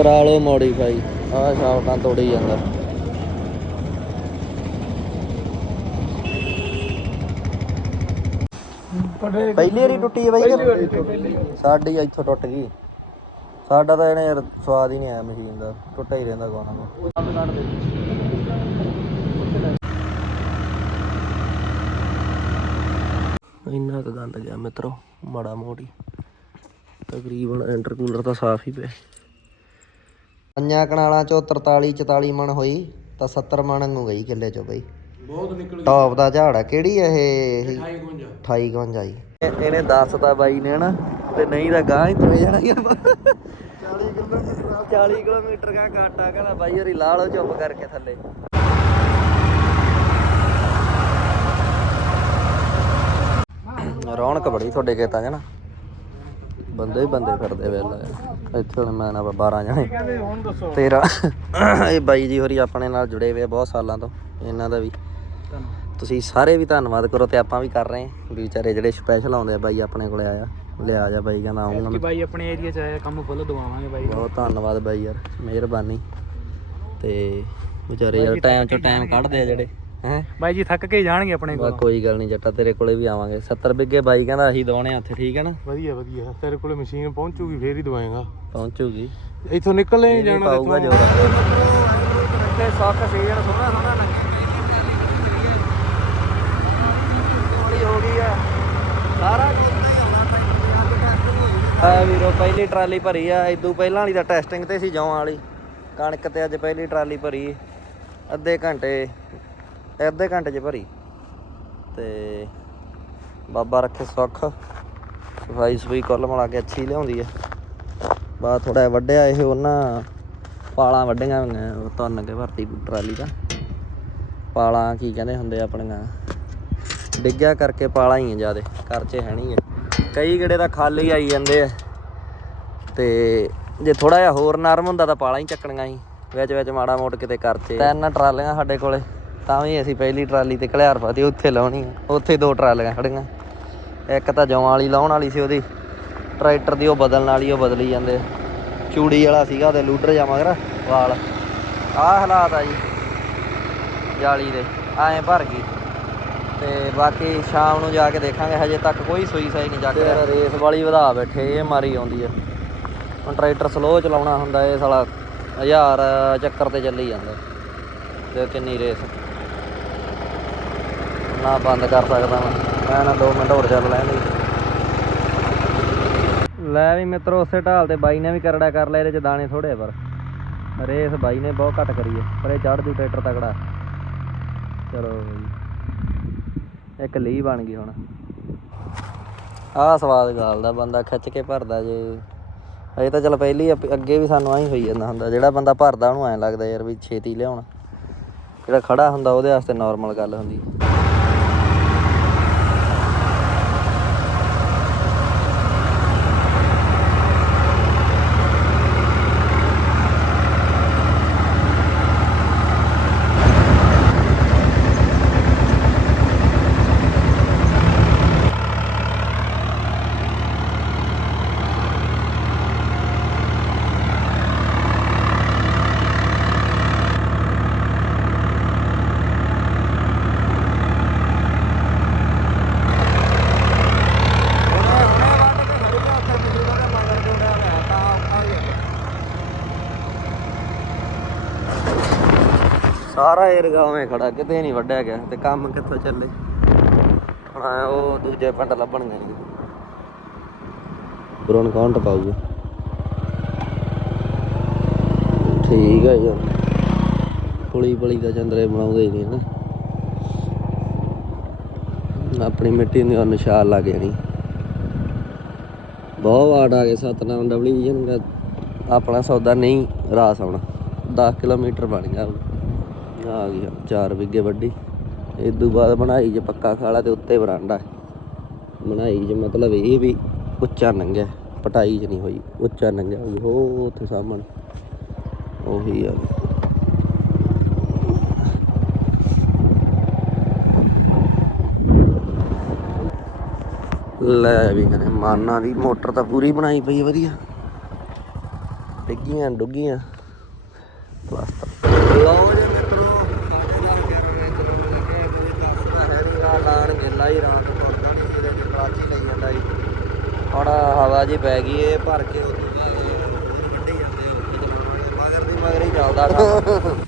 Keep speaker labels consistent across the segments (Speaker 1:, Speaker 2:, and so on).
Speaker 1: ਕਰਾ ਲਓ ਮੋਡੀਫਾਈ ਆਹ ਸ਼ਾਫਟਾਂ ਤੋੜੀ ਜਾਂਦਾ। ਪਹਿਲੀ ਵਾਰੀ ਟੁੱਟੀ ਹੈ ਬਾਈ ਕਿ ਸਾਡੀ ਇੱਥੋਂ ਟੁੱਟ ਗਈ। ਸਾਡਾ ਤਾਂ ਇਹਨੇ ਯਾਰ ਸਵਾਦ ਹੀ ਨਹੀਂ ਆਇਆ ਮਸ਼ੀਨ ਦਾ। ਟੁੱਟਾ ਹੀ ਰਹਿੰਦਾ ਗਾਣਾ ਇੰਨਾ ਕੁ ਗੰਦ ਗਿਆ ਮਿੱਤਰੋ ਮਾੜਾ ਮੋੜੀ ਤਕਰੀਬਨ ਇੰਟਰਕੂਲਰ ਤਾਂ ਸਾਫ਼ ਹੀ ਪਿਆ। ਪੰਜਾਂ ਕਨਾਲਾਂ ਚੋਂ 43 44 ਮਣ ਹੋਈ ਤਾਂ 70 ਮਣ ਨੂੰ ਗਈ ਕਿੱਲੇ ਚੋਂ ਬਈ।
Speaker 2: ਬਹੁਤ ਨਿਕਲ।
Speaker 1: ਟੌਪ ਦਾ ਝਾੜ ਆ ਕਿਹੜੀ ਇਹ?
Speaker 2: 28 ਗੁੰਜਾ
Speaker 1: 28 ਗੰਜ ਆਈ ਇਹਨੇ ਦੱਸਤਾ ਬਾਈ ਨੇ ਹਨਾ ਤੇ ਨਹੀਂ ਤਾਂ ਗਾਂ ਹੀ ਤੁਰੇ ਜਾਣਾ ਹੀ 40 ਕਿਲੋਮੀਟਰ 40 ਕਿਲੋਮੀਟਰ ਕਾ ਕਾਟਾ ਕਹਿੰਦਾ ਬਾਈ ਹਰੀ ਲਾ ਲਓ ਚੁੱਪ ਕਰਕੇ ਥੱਲੇ। ਰੌਣਕ ਬੜੀ ਤੁਹਾਡੇ ਖੇਤਾਂ 'ਚ ਨਾ। ਬੰਦੇ ਹੀ ਬੰਦੇ ਫਿਰਦੇ ਵੇਲਾ ਇੱਥੇ ਹੁਣ ਮੈਂ ਨਾ 12 ਜਾਣੇ।
Speaker 2: ਹੁਣ ਦੱਸੋ।
Speaker 1: ਤੇਰਾ। ਇਹ ਬਾਈ ਜੀ ਹੋਰੀ ਆਪਣੇ ਨਾਲ ਜੁੜੇ ਹੋਏ ਆ ਬਹੁਤ ਸਾਲਾਂ ਤੋਂ ਇਹਨਾਂ ਦਾ ਵੀ। ਤੁਸੀਂ ਸਾਰੇ ਵੀ ਧੰਨਵਾਦ ਕਰੋ ਤੇ ਆਪਾਂ ਵੀ ਕਰ ਰਹੇ ਹਾਂ। ਵੀ ਵਿਚਾਰੇ ਜਿਹੜੇ ਸਪੈਸ਼ਲ ਆਉਂਦੇ ਆ ਬਾਈ ਆਪਣੇ ਕੋਲੇ ਆਇਆ। ਲਿਆ ਜਾ ਬਾਈ ਕਹਿੰਦਾ ਆਉਂਗਾ
Speaker 2: ਕਿ ਬਾਈ ਆਪਣੇ ਏਰੀਆ ਚ ਆਇਆ ਕੰਮ ਫੁੱਲ ਦਵਾਵਾਂਗੇ ਬਾਈ
Speaker 1: ਬਹੁਤ ਧੰਨਵਾਦ ਬਾਈ ਯਾਰ ਮਿਹਰਬਾਨੀ। ਤੇ ਵਿਚਾਰੇ ਯਾਰ ਟਾਈਮ ਚੋਂ ਟਾਈਮ ਕੱਢਦੇ ਆ ਜਿਹੜੇ। ਹੈ?
Speaker 2: ਬਾਈ ਜੀ ਥੱਕ ਕੇ ਜਾਣਗੇ ਆਪਣੇ
Speaker 1: ਬਾ
Speaker 2: ਕੋਲ।
Speaker 1: ਕੋਈ ਗੱਲ ਨਹੀਂ ਜੱਟਾ ਤੇਰੇ ਕੋਲੇ ਵੀ ਆਵਾਂਗੇ। 70 ਬਿੱਗੇ ਬਾਈ ਕਹਿੰਦਾ ਅਸੀਂ ਦਵਾਉਣੇ ਆ ਉੱਥੇ ਠੀਕ ਹੈ ਨਾ?
Speaker 2: ਵਧੀਆ ਵਧੀਆ। ਤੇਰੇ ਕੋਲੇ ਮਸ਼ੀਨ ਪਹੁੰਚੂਗੀ ਫੇਰ ਹੀ ਦਵਾਏਗਾ।
Speaker 1: ਪਹੁੰਚੂਗੀ।
Speaker 2: ਇੱਥੋਂ ਨਿਕਲਣੇ ਹੀ
Speaker 1: ਇਹ
Speaker 2: ਜਾਣਾ
Speaker 1: ਪਾਊਗਾ
Speaker 2: ਇੱਥੋਂ।
Speaker 1: ਜੋਰ
Speaker 2: ਰੱਖੇ ਸੌਕ ਸੀਜ਼ਨ ਸੋਹਣਾ ਸੋਹਣਾ
Speaker 1: ਹੌਲੀ ਹੋ ਗਈ ਆ। ਸਾਰਾ ਨਹੀਂ ਆ ਵੀਰੋ ਪਹਿਲੀ ਟਰਾਲੀ ਭਰੀ ਆ। ਇਦੋਂ ਪਹਿਲਾਂ ਵਾਲੀ ਦਾ ਟੈਸਟਿੰਗ ਤੇ ਸੀ ਜੌਂ ਵਾਲੀ। ਕਣਕ ਤੇ ਅੱਜ ਪਹਿਲੀ ਟਰਾਲੀ ਭਰੀ। ਅੱਧੇ ਘੰਟੇ ਅੱਧੇ ਘੰਟੇ 'ਚ ਭਰੀ। ਤੇ ਬਾਬਾ ਰੱਖੇ ਸੁੱਖ। ਸਫ਼ਾਈ ਸਫੂਈ ਕੁੱਲ ਮਿਲਾ ਕੇ ਅੱਛੀ ਲਿਆਉਂਦੀ ਆ। ਬਾ ਥੋੜਾ ਵੱਡਿਆ ਇਹ, ਉਹਨਾਂ ਪਾਲਾਂ ਵੱਡੀਆਂ ਹੋਈਆਂ, ਉਹ ਤੁੰਨ ਕੇ ਭਰਤੀ ਟਰਾਲੀ ਦਾ। ਪਾਲਾਂ ਕੀ ਕਹਿੰਦੇ ਹੁੰਦੇ ਆਪਣੀਆਂ? ਡਿੱਗਿਆ ਕਰਕੇ ਪਾਲਾਂ ਹੀ ਆ ਜਿਆਦੇ, ਘਰ 'ਚ ਹੈ ਨਹੀਂ ਹੈ ਕਈ ਗੜੇ ਤਾਂ ਖਾਲੀ ਆਈ ਜਾਂਦੇ ਆ। ਤੇ ਜੇ ਥੋੜਾ ਜਿਹਾ ਹੋਰ ਨਰਮ ਹੁੰਦਾ ਤਾਂ ਪਾਲਾਂ ਹੀ ਚੱਕਣੀਆਂ ਸੀ। ਵਿੱਚ ਵਿੱਚ ਮਾੜਾ ਮੋੜ ਕਿਤੇ ਕਰਚੇ ਤਿੰਨ ਟਰਾਲੀਆਂ ਸਾਡੇ ਕੋਲੇ। ਤਾਂ ਵੀ ਅਸੀਂ ਪਹਿਲੀ ਟਰਾਲੀ ਤੇ ਘਲਿਆਰ ਪਾਤੀ ਉੱਥੇ ਲਾਉਣੀ ਆ। ਉੱਥੇ ਦੋ ਟਰਾਲੀਆਂ ਖੜੀਆਂ। ਇੱਕ ਤਾਂ ਜਵਾਂ ਵਾਲੀ ਲਾਉਣ ਵਾਲੀ ਸੀ ਉਹਦੀ। ਟਰੈਕਟਰ ਦੀ ਉਹ ਬਦਲਣ ਵਾਲੀ, ਉਹ ਬਦਲੀ ਜਾਂਦੇ। ਚੂੜੀ ਵਾਲਾ ਸੀਗਾ, ਉਹਦੇ ਲੂਡਰ ਜਾ ਮਗਰ, ਵਾਲ। ਆਹ ਹਾਲਾਤ ਆ ਜੀ, ਜਾਲੀ ਦੇ। ਐਂ ਭਰ ਗਈ। ਤੇ ਬਾਕੀ ਸ਼ਾਮ ਨੂੰ ਜਾ ਕੇ ਦੇਖਾਂਗੇ, ਹਜੇ ਤੱਕ ਕੋਈ ਸੂਈ ਸਾਈ ਨਹੀਂ ਜੱਗ ਰਿਹਾ। ਰੇਸ ਵਾਲੀ ਵਧਾ ਬੈਠੇ, ਇਹ ਮਾਰੀ ਆਉਂਦੀ ਆ। ਹੁਣ ਟਰੈਕਟਰ ਸਲੋ ਚਲਾਉਣਾ ਹੁੰਦਾ, ਇਹ ਸਾਲਾ ਹਜ਼ਾਰ ਚੱਕਰ ਤੇ ਚੱਲੀ ਜਾਂਦਾ। ਤੇ ਕਿੰਨੀ ਰੇਸ। ਨਾ ਬੰਦ ਕਰ ਸਕਦਾ ਮੈਂ ਮੈਂ ਨਾ 2 ਮਿੰਟ ਹੋਰ ਚੱਲ ਲੈਂਦੇ ਲੈ ਵੀ ਮਿੱਤਰੋ ਉਸੇ ਢਾਲ ਤੇ ਬਾਈ ਨੇ ਵੀ ਕਰੜਾ ਕਰ ਲਿਆ ਇਹਦੇ ਚ ਦਾਣੇ ਥੋੜੇ ਪਰ। ਰੇਸ ਬਾਈ ਨੇ ਬਹੁਤ ਘੱਟ ਕਰੀ ਹੈ ਪਰ ਇਹ ਚੜ ਜੂ ਟਰੈਕਟਰ ਤਕੜਾ। ਚਲੋ ਜੀ ਇੱਕ ਲੀ ਬਣ ਗਈ ਹੁਣ। ਆਹ ਸਵਾਦ ਗਾਲ ਦਾ ਬੰਦਾ ਖਿੱਚ ਕੇ ਭਰਦਾ ਜੇ। ਅਜੇ ਤਾਂ ਚਲ ਪਹਿਲੀ ਅੱਗੇ ਵੀ ਸਾਨੂੰ ਆਹੀ ਹੋਈ ਜਾਂਦਾ ਹੁੰਦਾ ਜਿਹੜਾ ਬੰਦਾ ਭਰਦਾ ਉਹਨੂੰ ਐਂ ਲੱਗਦਾ ਯਾਰ ਵੀ ਛੇਤੀ ਲਿਆਉਣ। ਜਿਹੜਾ ਖੜਾ ਹੁੰਦਾ ਉਹਦੇ ਵਾਸਤੇ ਨਾਰਮਲ ਗੱਲ ਹੁੰਦੀ। ਸਾਰਾ ਏਰਗਾ ਉਵੇਂ ਖੜਾ, ਕਿਤੇ ਨਹੀਂ ਵੱਢਿਆ ਗਿਆ, ਤੇ ਕੰਮ ਕਿੱਥੋਂ ਚੱਲੇ? ਹੁਣ ਉਹ ਦੂਜੇ ਪਿੰਡ ਲੱਭਣਗੇ ਬਰੋਨ ਕਾਉਂਟ ਪਾਊਗਾ ਠੀਕ ਹੈ ਯਾਰ ਪੁਲੀ ਪੁਲੀ ਦਾ ਚੰਦਰੇ ਬਣਾਉਂਦੇ ਹੀ ਨਹੀਂ ਨਾ। ਆਪਣੀ ਮਿੱਟੀ ਨੂੰ ਨਿਸ਼ਾਨ ਲੱਗ ਜਾਣੀ ਬਹੁਤ ਵਾਟ ਆ ਗਏ, ਸਤਨਾਮ ਡਬਲੀ ਵਿਜਨ ਦਾ। ਆਪਣਾ ਸੌਦਾ ਨਹੀਂ, ਰਾਸ ਆਉਣਾ। 10 ਕਿਲੋਮੀਟਰ ਬਣ ਗਿਆ ਆ ਗਈ 4 ਵਿਗੇ ਵੱਡੀ। ਇਸ ਤੋਂ ਬਾਅਦ ਬਣਾਈ ਜੇ ਪੱਕਾ ਖਾਲਾ ਤੇ ਉੱਤੇ ਬਰਾਂਡਾ। ਬਣਾਈ ਜੇ ਮਤਲਬ ਇਹ ਵੀ ਉੱਚਾ ਨੰਗਿਆ, ਪਟਾਈ ਚ ਨਹੀਂ ਹੋਈ, ਉੱਚਾ ਨੰਗਿਆ ਉਹ ਉੱਥੇ ਸਾਹਮਣੇ। ਉਹੀ ਆ। ਲੈ ਵੀ ਕਹਿੰਦੇ ਮਾਨਾ ਦੀ ਮੋਟਰ ਤਾਂ ਪੂਰੀ ਬਣਾਈ ਪਈ ਵਧੀਆ। ਡਿੱਗੀਆਂ, ਡੁੱਗੀਆਂ। ਪਲਾਸਟਰ ਲਓ ਜੀ ਮਿੱਤਰੋ ਸਾਡੇ ਨਾਲ ਕੈਮਰੇ ਚ ਲੋਕ ਲੱਗੇ ਕੋਈ ਦੱਸਦਾ ਹੈ ਨਹੀਂ ਆ ਲਾਣ ਗਿੱਲਾ ਹੀ ਰਾਤ ਨੂੰ ਪਤਾ ਨਹੀਂ ਕਿਤੇ ਕਿ ਕਲਾਚੀ ਲਈ ਜਾਂਦਾ ਜੀ ਹੁਣ ਹਵਾ ਜੀ ਪੈ ਗਈ ਏ ਭਰ ਕੇ ਉਹ ਵੱਢੀ ਜਾਂਦੇ ਮਗਰ ਦੀ ਮਗਰ ਹੀ ਚੱਲਦਾ ਕੰਮ।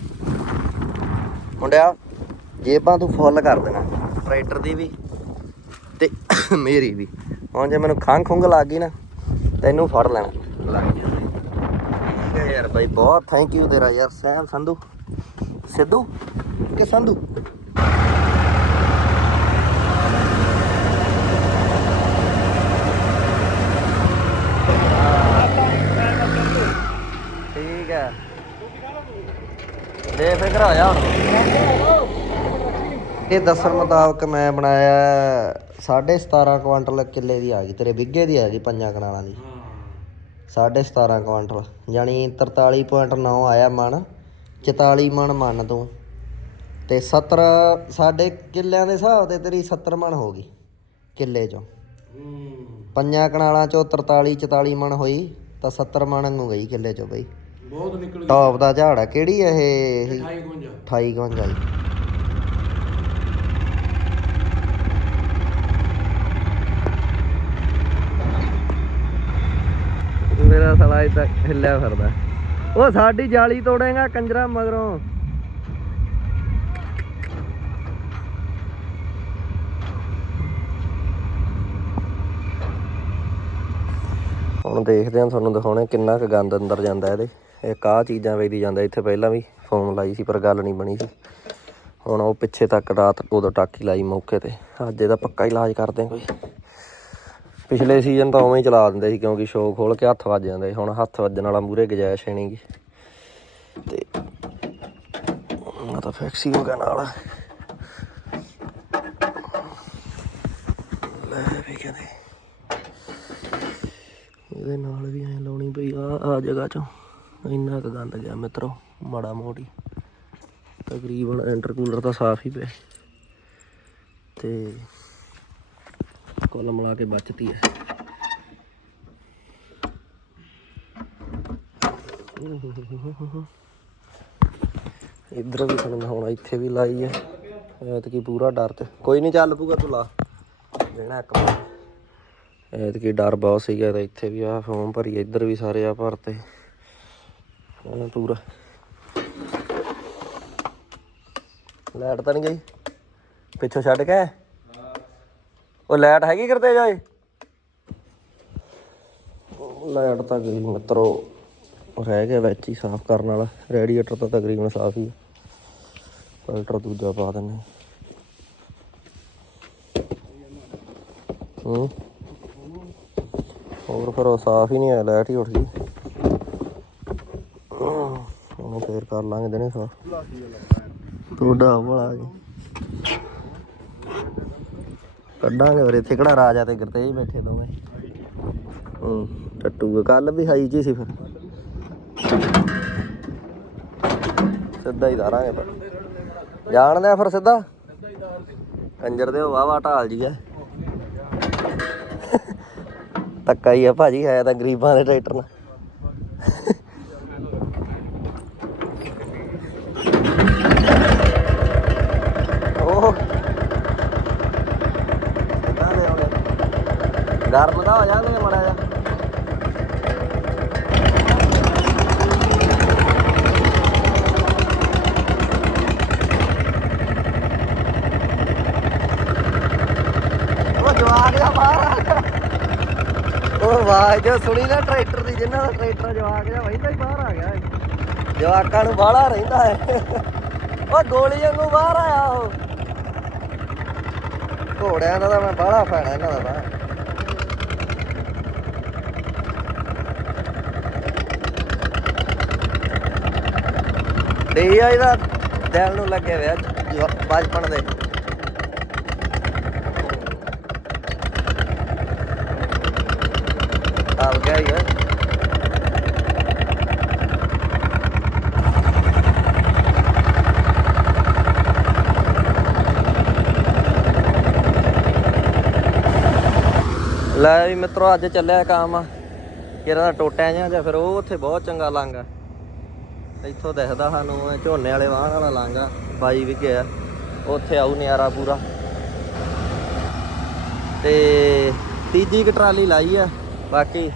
Speaker 1: ਮੁੰਡਿਆ ਜੇਬਾਂ ਤੂੰ ਫੁੱਲ ਕਰ ਦੇਣਾ ਟਰੈਕਟਰ ਦੀ ਵੀ ਤੇ ਮੇਰੀ ਵੀ। ਹੁਣ ਜੇ ਮੈਨੂੰ ਖੰਘ ਖੁੰਘ ਲੱਗ ਗਈ ਨਾ ਤੈਨੂੰ ਫੜ ਲੈਣਾ ਯਾਰ ਬਾਈ ਬਹੁਤ ਥੈਂਕ ਯੂ ਤੇਰਾ ਯਾਰ। ਸਹਿਬ ਸੰਧੂ। ਸਿੱਧੂ ਕਿ ਸੰਧੂ ਠੀਕ ਹੈ ਹੁਣ? ਇਹ ਦੱਸਣ ਮੁਤਾਬਕ ਮੈਂ ਬਣਾਇਆ 17.5 ਕੁਆਂਟਲ ਕਿੱਲੇ ਦੀ ਆ ਗਈ ਤੇਰੇ ਵਿੱਗੇ ਦੀ ਆ ਗਈ ਪੰਜਾਂ ਕਨਾਲਾਂ ਦੀ। 17.5 ਕੁਆਂਟਲ ਯਾਨੀ 43.9 ਆਇਆ ਮਣ 44 ਮਣ ਮੰਨ ਤੂੰ। ਤੇ 70 ਸਾਡੇ ਕਿੱਲਿਆਂ ਦੇ ਹਿਸਾਬ ਤੇ ਤੇਰੀ 70 ਮਣ ਹੋ ਗਈ ਕਿੱਲੇ ਚੋਂ। ਪੰਜਾਂ ਕਨਾਲਾਂ ਚੋਂ 43 44 ਮਣ ਹੋਈ ਤਾਂ 70 ਮਣ ਨੂੰ ਗਈ ਕਿੱਲੇ ਚੋਂ ਬਈ।
Speaker 2: ਬਹੁਤ ਨਿਕਲ
Speaker 1: ਟੌਪ ਦਾ ਝਾੜ ਆ ਕਿਹੜੀ ਇਹ? ਇਹ
Speaker 2: 28
Speaker 1: 28 51 ਜੀ ਮੇਰਾ ਸਾਲਾ ਅਜੇ ਤੱਕ ਹਿੱਲਿਆ ਫਿਰਦਾ। ਉਹ ਸਾਡੀ ਜਾਲੀ ਤੋੜੇਗਾ ਕੰਜਰਾ ਮਗਰੋਂ। ਹੁਣ ਦੇਖਦੇ ਹਾਂ ਤੁਹਾਨੂੰ ਦਿਖਾਉਣੇ ਕਿੰਨਾ ਕੁ ਗੰਦ ਅੰਦਰ ਜਾਂਦਾ ਇਹਦੇ। ਇੱਕ ਆਹ ਚੀਜ਼ਾਂ ਵੇਚਦੀ ਜਾਂਦਾ, ਇੱਥੇ ਪਹਿਲਾਂ ਵੀ ਫੋਮ ਲਾਈ ਸੀ ਪਰ ਗੱਲ ਨਹੀਂ ਬਣੀ ਸੀ। ਹੁਣ ਉਹ ਪਿੱਛੇ ਤੱਕ ਰਾਤ ਉਦੋਂ ਟਾਕੀ ਲਾਈ ਮੌਕੇ ਤੇ। ਅੱਜ ਇਹਦਾ ਪੱਕਾ ਇਲਾਜ ਕਰਦੇ ਕੋਈ। ਪਿਛਲੇ ਸੀਜ਼ਨ ਤਾਂ ਉਵੇਂ ਹੀ ਚਲਾ ਦਿੰਦੇ ਸੀ ਕਿਉਂਕਿ ਸ਼ੋਅ ਖੋਲ ਕੇ ਹੱਥ ਵੱਜ ਜਾਂਦੇ ਹੁਣ ਹੱਥ ਵੱਜਣ ਵਾਲਾ ਮੂਰੇ ਗੁੰਜਾਇਸ਼ ਹੈ ਨਹੀਂਗੀ ਤੇ ਆ ਤਾਂ ਫੈਕਸੀ ਹੋ ਗਿਆ ਨਾਲ। ਲੈ ਵੀ ਕਹਿੰਦੇ। ਇਹਦੇ ਨਾਲ ਵੀ ਐ ਲਾਉਣੀ ਪਈ ਆ ਆ ਜਗ੍ਹਾ ਚੋਂ। ਇੰਨਾ ਕੁ ਗੰਦ ਗਿਆ ਮਿੱਤਰੋ, ਮਾੜਾ ਮੋਟੀ। ਤਕਰੀਬਨ ਇੰਟਰਕੂਲਰ ਤਾਂ ਸਾਫ਼ ਹੀ ਪਿਆ। ਤੇ ਕੁੱਲ ਮਿਲਾ ਕੇ ਬਚਤੀ ਹੈ। ਇੱਧਰ ਵੀ ਤੁਹਾਨੂੰ ਹੋਣਾ, ਇੱਥੇ ਵੀ ਲਾਈ ਹੈ। ਐਤਕੀ ਪੂਰਾ ਡਰ ਤੇ। ਕੋਈ ਨਹੀਂ ਚੱਲ ਪੂਗਾ ਤੂੰ ਲਾ। ਦੇਣਾ ਇੱਕ ਮਿੰਟ ਐਤਕੀ ਡਰ ਬਹੁਤ ਸੀਗਾ, ਤਾਂ ਇੱਥੇ ਵੀ ਆ ਫੋਮ ਭਰੀ ਇੱਧਰ ਵੀ ਸਾਰੇ ਆ ਭਰਤੇ। ਐਨ ਪੂਰਾ। ਲਾਈਟ ਤਾਂ ਨਹੀਂ ਗਈ। ਪਿੱਛੋਂ ਛੱਡ ਕੇ ਉਹ ਲਾਈਟ ਹੈਗੀ ਕਰਤੇ ਜਾਏ ਲਾਈਟ ਤਾਂ ਗਈ ਮਿੱਤਰੋ। ਰਹਿ ਗਿਆ ਵਿੱਚ ਹੀ ਸਾਫ਼ ਕਰਨ ਵਾਲਾ। ਰੇਡੀਏਟਰ ਤਾਂ ਤਕਰੀਬਨ ਸਾਫ਼ ਹੀ ਫਿਲਟਰ ਦੂਜਾ ਪਾ ਦਿੰਨੇ ਹੂੰ। ਹੋਰ ਫਿਰ ਉਹ ਸਾਫ਼ ਹੀ ਨਹੀਂ ਆਇਆ, ਲਾਈਟ ਹੀ ਉੱਠ ਗਈ ਉਹਨੂੰ ਫੇਰ ਕਰ ਲਾਂਗੇ ਦਿਨੇ ਸਾਫ਼ ਤੁਹਾਡਾ ਬੜਾ ਜੀ। ਕੱਢਾਂਗੇ ਫਿਰ ਇੱਥੇ ਕਿਹੜਾ ਰਾਜਾ ਤੇ ਗੁਰਤੇਜ ਬੈਠੇ ਦੋਵੇਂ। ਹੂੰ ਟੱਟੂ ਕੱਲ ਵੀ ਹਾਈ ਜੀ ਸੀ ਫਿਰ। ਸਿੱਧਾ ਹੀ ਧਾਰਾਂਗੇ ਪਰ ਜਾਣਦੇ ਆ ਫਿਰ ਸਿੱਧਾ? ਕੰਜਰ ਦੇ ਵਾਵਾ ਢਾਲ ਜੀ ਹੈ ਤੱਕਾ ਹੀ ਆ ਭਾਜੀ, ਹੈ ਤਾਂ ਗਰੀਬਾਂ ਦੇ ਟਰੈਕਟਰ ਨਾਲ ਉਹ ਕਿੱਦਾਂ ਦੇ ਹੋਣੇ ਗਰਮ ਤਾਂ ਹੋ ਜਾਂਦੇ ਮੜਾ ਜਾ ਉਹ ਜਵਾਕ ਜਾ ਬਾਹਰ ਆ ਗਿਆ। ਉਹ ਜੋ ਸੁਣੀ ਨਾ ਟਰੈਕਟਰ ਦੀ ਜਿੰਨਾ ਦਾ ਟਰੈਕਟਰ ਜਵਾਕ ਜਾ ਵੈਂਦਾ ਹੀ ਬਾਹਰ ਆ ਗਿਆ ਇਹ। ਜਵਾਕਾਂ ਨੂੰ ਬਾਹਲਾ ਰਹਿੰਦਾ ਹੈ ਉਹ ਗੋਲੀ ਵਾਂਗੂ ਬਾਹਰ ਆਇਆ ਉਹ। ਘੋੜਿਆਂ ਦਾ ਤਾਂ ਮੈਂ ਬਾਹਲਾ ਫੈਣਾ ਇਹਨਾਂ ਦਾ ਤਾਂ। ਦੇ ਦਾ ਦਿਲ ਨੂੰ ਲੱਗੇ ਹੋਇਆ ਜਵਾ- ਬਚਪਨ ਦੇ ਆ ਗਿਆ ਹੀ ਹੈ ਲੈ ਵੀ ਮਿੱਤਰੋ ਅੱਜ ਚੱਲਿਆ ਕੰਮ। ਕਿਹੜਾ ਦਾ ਟੋਟਿਆਂ ਜਾਂ ਜਾਂ ਫਿਰ ਉਹ ਉੱਥੇ ਬਹੁਤ ਚੰਗਾ ਆ ਇੱਥੋਂ ਦਿਖਦਾ ਸਾਨੂੰ ਝੋਨੇ ਵਾਲੇ ਵਾਹਣ ਵਾਲਾ ਆ ਬਾਈ ਵੀ ਗਿਆ। ਉੱਥੇ ਆਊ ਨਿਆਰਾ ਪੂਰਾ। ਤੇ ਤੀਜੀ ਟਰਾਲੀ ਲਾਈ ਆ। ਬਾਕੀ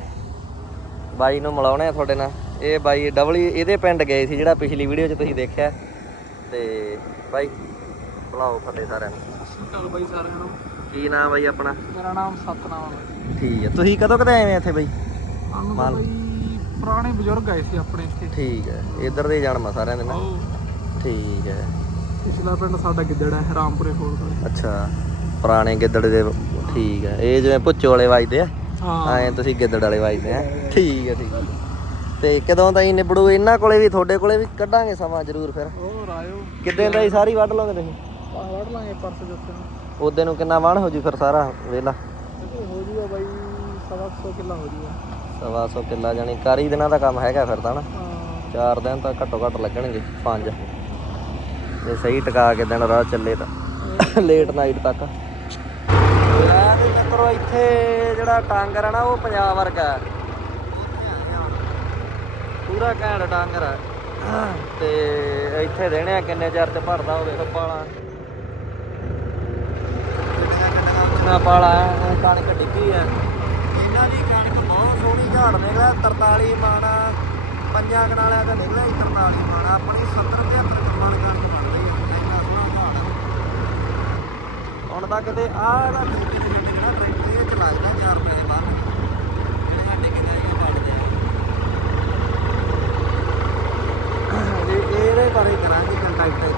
Speaker 1: ਬਾਈ ਨੂੰ ਮਿਲਾਉਣੇ ਆ ਤੁਹਾਡੇ ਨਾਲ। ਇਹ ਬਾਈ ਡਬਲੀ ਇਹਦੇ ਪਿੰਡ ਗਏ ਸੀ ਜਿਹੜਾ ਪਿਛਲੀ ਵੀਡੀਓ 'ਚ ਤੁਸੀਂ ਦੇਖਿਆ। ਤੇ ਬਾਈ ਬੁਲਾਓ ਫਤਿਹ ਸਾਰਿਆਂ ਨੂੰ।
Speaker 2: ਚਲ ਬਾਈ ਸਾਰਿਆਂ ਨੂੰ।
Speaker 1: ਕੀ ਨਾਮ ਬਾਈ ਆਪਣਾ?
Speaker 2: ਮੇਰਾ ਨਾਮ ਸਤਨਾਮ ਹੈ
Speaker 1: ਠੀਕ ਹੈ। ਤੁਸੀਂ ਕਦੋਂ ਕਦੇ ਆਏ ਹੋ ਇੱਥੇ ਬਾਈ?
Speaker 2: ਸਾਨੂੰ
Speaker 1: ਮਾਲ-
Speaker 2: ਬਾਈ ਪੁਰਾਣੇ ਬਜ਼ੁਰਗ ਆਏ ਸੀ ਆਪਣੇ ਇੱਥੇ।
Speaker 1: ਠੀਕ ਹੈ। ਇੱਧਰ ਦੇ ਜਨਮ ਆ ਸਾਰਿਆਂ ਦੇ ਨਾ।
Speaker 2: ਉਹ
Speaker 1: ਠੀਕ ਹੈ।
Speaker 2: ਪਿਛਲਾ ਪਿੰਡ ਸਾਡਾ ਗਿੱਦੜ ਹੈ ਰਾਮਪੁਰੇ ਕੋਲ ਦਾ
Speaker 1: ਅੱਛਾ। ਪੁਰਾਣੇ ਗਿੱਦੜ ਦੇ ਠੀਕ ਹੈ। ਇਹ ਜਿਵੇਂ ਪੁੱਚੋ ਵਾਲੇ ਵੱਜਦੇ ਆ।
Speaker 2: ਹਾਂ।
Speaker 1: ਐਂ ਤੁਸੀਂ ਗਿੱਦੜ ਵਾਲੇ ਵੱਜਦੇ ਆ। ਠੀਕ ਹੈ ਠੀਕ ਹੈ। ਤੇ ਕਦੋਂ ਤਾਈਂ ਨਿਬੜੂ? ਇਹਨਾਂ ਕੋਲੇ ਵੀ ਤੁਹਾਡੇ ਕੋਲੇ ਵੀ ਕੱਢਾਂਗੇ ਸਮਾਂ ਜ਼ਰੂਰ ਫਿਰ।
Speaker 2: ਉਹ ਰਾਇਓ
Speaker 1: ਕਿੱਦਾਂ ਹੀ ਸਾਰੀ ਵੱਢ ਲਓਗੇ ਤੁਸੀਂ?
Speaker 2: ਆਹ ਵੜ ਲਾਂਗੇ ਪਰਸ ਜੱਤੇ ਨੂੰ।
Speaker 1: ਉਹਦੇ ਨੂੰ ਕਿੰਨਾ ਵਾਣ ਹੋ ਜੂ ਫਿਰ ਸਾਰਾ ਵੇਲਾ?
Speaker 2: ਤੇ ਹੋ ਜੂਗਾ ਬਾਈ? ਸਵਾ ਕੁ ਸੌ ਕਿੱਲਾ ਹੋ ਜੂਗਾ।
Speaker 1: ਸਵਾ ਸੌ ਕਿੱਲਾ ਜਾਣੀ ਕਾਰੀ ਦਿਨਾਂ ਦਾ ਕੰਮ ਹੈਗਾ ਫਿਰ ਤਾਂ ਨਾ।
Speaker 2: ਹਾਂ।
Speaker 1: ਚਾਰ ਦਿਨ ਤਾਂ ਘੱਟੋ ਘੱਟ ਲੱਗਣਗੇ ਪੰਜ। ਜੇ ਸਹੀ ਟਿਕਾ ਕੇ ਦਿਨ ਰਾਤ ਚੱਲੇ ਤਾਂ। ਲੇਟ ਨਾਈਟ ਤੱਕ। ਮੈਂ ਤੇ ਮਿੱਤਰੋ ਇੱਥੇ ਜਿਹੜਾ ਟਾਂਗਰ ਆ ਨਾ ਉਹ ਪੰਜਾਬ ਵਰਗਾ ਹੈ। ਪੂਰਾ ਘੈਂਟ ਟਾਂਗਰ ਹੈ। ਤੇ ਇੱਥੇ ਦੇਣੇ ਆ ਕਿੰਨੇ ਚਿਰ ਚ ਭਰਦਾ ਹੋਵੇ ਵੇਖੋ ਪਾਲਾ ਨਾ ਪਾਲਾ ਕਣਕ ਡਿੱਗੀ ਹੈ। ਇਹਨਾਂ ਦੀ ਕਣਕ ਬਹੁਤ ਸੋਹਣੀ ਝਾੜ ਨਿਕਲਿਆ 43 ਮਾਣਾ, ਪੰਜਾਂ ਕਨਾਲਿਆਂ ਦਾ ਨਿਕਲਿਆ 43 ਮਾਣਾ। ਆਪਣੀ 70 75 ਮਣ ਕਣਕ ਬਣ ਰਹੀ ਹੈ, ਇੰਨਾ ਸੋਹਣਾ ਝਾੜ ਹੁਣ ਤੱਕ ਤੇ ਆਹ ਦਾ ਟਿੱਕੇ ਦੇ ਜਿਹੜਾ ਟਰੈਕਟਰ ਇਹ ਚਲਾਇਦਾ 4 ਪੈਸੇ ਬਾਅਦ। ਜਿਹੜੇ ਸਾਡੇ ਕਿੰਨੇ ਇਹ ਵੱਢਦੇ ਆ ਇਹ ਇਹਦੇ ਬਾਰੇ ਕਰਾਂਗੇ ਕੰਟੈਕਟ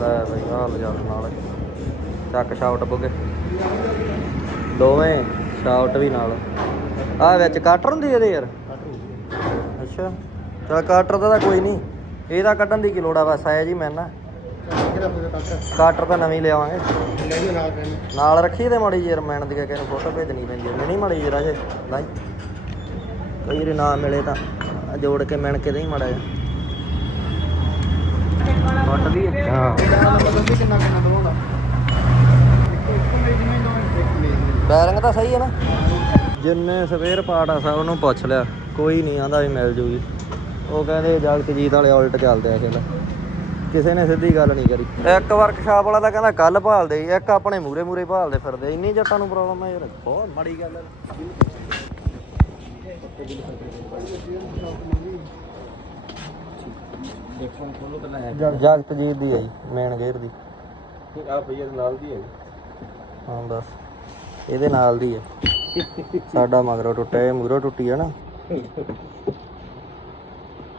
Speaker 1: ਲੈ ਬਈ ਆ ਲਿਜਾ ਨਾਲ। ਚੱਕ ਸ਼ਾਟ ਬੁਗੇ। ਦੋਵੇਂ ਸ਼ਾਟ ਵੀ ਨਾਲ। ਆ ਵਿੱਚ ਕਟਰ ਹੁੰਦੀ ਇਹਦੇ ਯਾਰ। ਅੱਛਾ। ਚਲ ਕਟਰ ਦਾ ਤਾਂ ਕੋਈ ਨਹੀਂ। ਇਹਦਾ ਕੱਢਣ ਦੀ ਕੀ ਲੋੜ ਆ ਬਸ, ਆਇਆ ਜੀ ਮੈਂ ਨਾ। ਕਟਰ ਤਾਂ ਨਵੀਂ ਲਿਆਵਾਂਗੇ। ਨਾਲ ਰੱਖੀ ਤੇ ਮਾੜੀ ਜਿਹੀ ਮੈਨ ਦੀ ਕਿਸੇ ਨੂੰ ਫੋਟੋ ਭੇਜਣੀ ਪੈਂਦੀ ਹੈ ਮਾੜੀ ਜਿਹੀ ਰਾਜੇ। ਲਾਈ। ਕਈ ਵਾਰੀ ਨਾ ਮਿਲੇ ਤਾਂ, ਜੋੜ ਕੇ ਮਿਣ ਕੇ ਨਹੀਂ ਮਾੜਾ ਜਿਹਾ। ਵੱਟ ਦੀ
Speaker 2: ਹਾਂ। ਕਿੰਨਾ ਕਿੰਨਾ ਦਵਾਉਂਦਾ
Speaker 1: ਬੈਰਿੰਗ ਤਾਂ ਸਹੀ ਹੈ ਨਾ। ਜਿੰਨੇ ਸਵੇਰ ਪਾਰਟ ਆ ਸਭ ਨੂੰ ਪੁੱਛ ਲਿਆ। ਕੋਈ ਨਹੀਂ ਆਂਦਾ ਵੀ ਮਿਲ ਜੂਗੀ। ਉਹ ਕਹਿੰਦੇ ਜਗਤ ਜੀਤ ਵਾਲੇ ਉਲਟ ਚੱਲਦੇ ਆ ਕਹਿੰਦਾ ਕਿਸੇ ਨੇ ਸਿੱਧੀ ਗੱਲ ਨਹੀਂ ਕਰੀ। ਇੱਕ ਵਰਕਸ਼ਾਪ ਵਾਲਾ ਤਾਂ ਕਹਿੰਦਾ ਕੱਲ ਭਾਲਦੇ ਸੀ, ਇੱਕ ਆਪਣੇ ਮੂਰੇ ਮੂਰੇ ਭਾਲਦੇ ਫਿਰਦੇ ਇੰਨੀ ਜੱਟਾਂ ਨੂੰ ਪ੍ਰੋਬਲਮ ਹੈ ਯਾਰ। ਬਹੁਤ ਮਾੜੀ ਗੱਲ ਹੈ ਜਗਤ ਜੀਤ ਦੀ ਹੈ ਜੀ ਮੇਨ ਗੇਅਰ ਦੀ।
Speaker 2: ਆ ਨਾਲ ਦੀ ਹੈ
Speaker 1: ਹਾਂ ਬਸ। ਇਹਦੇ ਨਾਲ ਦੀ ਹੈ। ਸਾਡਾ ਮਗਰੋਂ ਟੁੱਟਿਆ ਇਹ ਮੂਰੋਂ ਟੁੱਟੀ ਹੈ ਨਾ।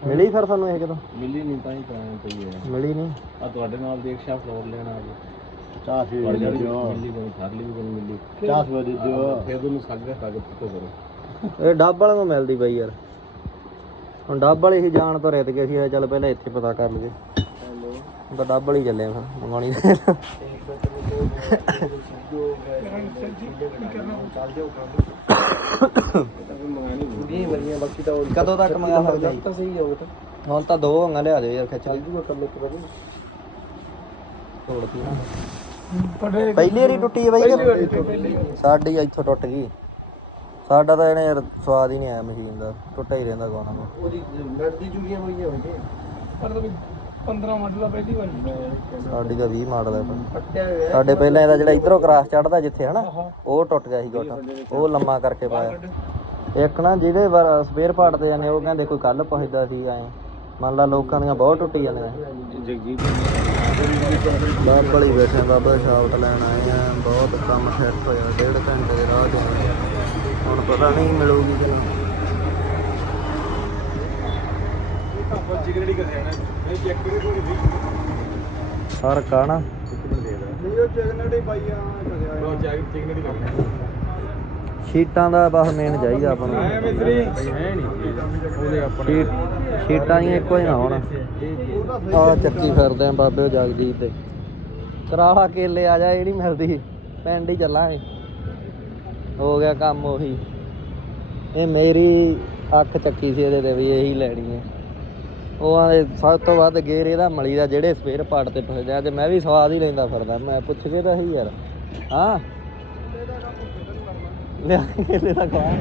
Speaker 1: ਮਿਲੀ ਫਿਰ ਤੁਹਾਨੂੰ ਇਹ ਕਦੋਂ
Speaker 2: ਮਿਲੀ ਨਹੀਂ ਤਾਂ ਹੀ ਕਰਾਉਣੀ ਪਈ ਹੈ।
Speaker 1: ਮਿਲੀ ਨਹੀਂ।
Speaker 2: ਆ ਤੁਹਾਡੇ ਨਾਲ ਦੀ ਇੱਕ ਸ਼ਾਫਟ ਹੋਰ ਲੈਣਾ ਅੱਜ
Speaker 3: ਚਾਹ ਸੀ
Speaker 2: ਮਿਲੀ ਕੋਈ ਫਰਲੀ ਵੀ ਕੋਈ ਮਿਲੀ
Speaker 3: ਚਾਹ ਸੀ ਦੇ ਦਿਓ
Speaker 2: ਫਿਰ ਤੁਹਾਨੂੰ ਸਾਗਾ ਕਾਗਜ਼ ਤੋਂ ਕਰੋ?
Speaker 1: ਇਹ ਡੱਬ ਵਾਲਿਆਂ ਨੂੰ ਮਿਲਦੀ ਬਈ ਯਾਰ। ਹੁਣ ਡੱਬ ਵਾਲੇ ਹੀ ਜਾਣ ਤੋਂ ਰਿਤ ਗਏ ਸੀ ਚੱਲ ਪਹਿਲਾਂ ਇੱਥੇ ਪਤਾ ਕਰ ਲਈਏ। ਤਾਂ ਡੱਬ ਵਾਲੀ ਚੱਲੇ ਆ ਫਿਰ ਮੰਗਾਉਣੀ
Speaker 2: ਨਹੀਂ। ਵਧੀਆ ਬਾਕੀ ਤਾਂ
Speaker 1: ਕਦੋਂ ਤੱਕ ਮੰਗਾ ਸਕਦੇ ਜੀ?
Speaker 2: ਤਾਂ ਸਹੀ ਹੈ ਉਹ ਤਾਂ
Speaker 1: ਹੁਣ ਤਾਂ ਦੋ ਹੰਗਾ ਲਿਆ ਦਿਓ ਯਾਰ ਖਿੱਚ
Speaker 2: ਚੱਲ ਜੂਗਾ ਕੱਲ ਇੱਕ ਵਾਰੀ
Speaker 1: ਤੋੜਤੀ ਪਹਿਲੀ ਵਾਰੀ ਟੁੱਟੀ। ਹੈ ਬਾਈ ਸਾਡੀ ਇੱਥੋਂ ਟੁੱਟ ਗਈ। ਸਾਡਾ ਤਾਂ ਇਹਨੇ ਯਾਰ ਸਵਾਦ ਹੀ ਨਹੀਂ ਆਇਆ ਮਸ਼ੀਨ ਦਾ ਟੁੱਟਾ ਹੀ ਰਹਿੰਦਾ ਗਾਣਾ ਨੂੰ।
Speaker 2: ਉਹਦੀ ਮੈਟ ਦੀ ਚੁਗੀਆਂ ਹੋਈਆਂ ਹੋਈਆਂ ਪਰ ਤਾਂ 15 ਮਾਡਲ ਆ ਪਹਿਲੀ ਵਾਰੀ।
Speaker 1: ਸਾਡੀ ਤਾਂ 20 ਮਾਡਲ ਹੈ ਪਰ
Speaker 2: ਪੱਟਿਆ ਹੋਇਆ
Speaker 1: ਸਾਡੇ ਪਹਿਲਾਂ ਇਹਦਾ ਜਿਹੜਾ ਇਧਰੋਂ ਕ੍ਰਾਸ ਚੜਦਾ ਜਿੱਥੇ ਹਨਾ ਉਹ ਟੁੱਟ ਗਿਆ ਸੀ ਗੋਟਾ ਉਹ ਲੰਮਾ ਕਰਕੇ ਪਾਇਆ। ਇੱਕ ਨਾ ਜਿਹਦੇ ਸਪੇਅਰ ਪਾਰਟ ਤੇ ਜਾਂਦੇ ਉਹ ਕਹਿੰਦੇ ਕੋਈ ਕੱਲ ਪੁੱਛਦਾ ਸੀ ਐ। ਮੰਨ ਲਾ ਲੋਕਾਂ ਦੀਆਂ ਬਹੁਤ ਟੁੱਟੀ ਜਾਂਦੀਆਂ
Speaker 2: ਜਗਜੀਤ
Speaker 1: ਬਾਬਾ ਵਾਲੀ ਬੈਠੇ ਆ, ਬਾਬਾ ਸ਼ਾਫਟ ਲੈਣ ਆਏ ਆ। ਬਹੁਤ ਕੰਮ ਸੈੱਟ ਹੋਇਆ ਡੇਢ ਘੰਟੇ ਦੇ ਰਾਹ ਚ ਹੁਣ ਪਤਾ ਨਹੀਂ ਮਿਲੂਗੀ ਕਿ
Speaker 2: ਨਹੀਂ ਚੈੱਕ ਕਰੀ ਥੋੜੀ
Speaker 1: ਫ਼ਰਕ ਆ ਨਾ
Speaker 2: ਨਹੀਂ ਉਹ ਚੈਗਨੜੀ ਪਾਈ ਆ ਉਹ ਚੈੱਕ ਚੈਗਨੜੀ ਕਰਨਾ
Speaker 1: ਸ਼ੀਟਾਂ ਦਾ ਬਸ ਮੇਨ ਚਾਹੀਦਾ ਆਪਾਂ ਨੂੰ।
Speaker 2: ਹੈ ਮਿਸਤਰੀ। ਹੈ ਨਹੀਂ ਉਹਦੇ ਆਪਣੇ
Speaker 1: ਸ਼ੀਟ ਸ਼ੀਟਾਂ ਹੀ ਇੱਕੋ ਹੀ। ਨਾ ਹੋਣ ਆ ਚੱਕੀ ਫਿਰਦੇ ਆ ਬਾਬੇ ਜਗਜੀਤ ਦੇ। ਕਰਾਲਾ ਕੇਲੇ ਆ ਜਾ ਇਹ ਨਹੀਂ ਮਿਲਦੀ। ਪਿੰਡ ਹੀ ਚੱਲਾਂਗੇ। ਹੋ ਗਿਆ ਕੰਮ ਉਹੀ। ਇਹ ਮੇਰੀ ਅੱਖ ਚੱਕੀ ਸੀ ਇਹਦੇ ਤੇ ਵੀ ਇਹੀ ਲੈਣੀ ਹੈ। ਉਹ ਆਂਦੇ ਸਭ ਤੋਂ ਵੱਧ ਗੇਰ ਇਹਦਾ ਮਲੀ ਦਾ ਜਿਹੜੇ ਸਪੇਅਰ ਪਾਰਟ ਤੇ ਪੁੱਛਦੇ ਆ ਤੇ ਮੈਂ ਵੀ ਸਵਾਦ ਹੀ ਲੈਂਦਾ ਫਿਰਦਾ, ਮੈਂ ਪੁੱਛ ਕੇ ਤਾਂ ਹੀ ਯਾਰ। ਹਾਂ? ਲਿਆ ਕੇਲੇ ਦਾ ਖਵਾ।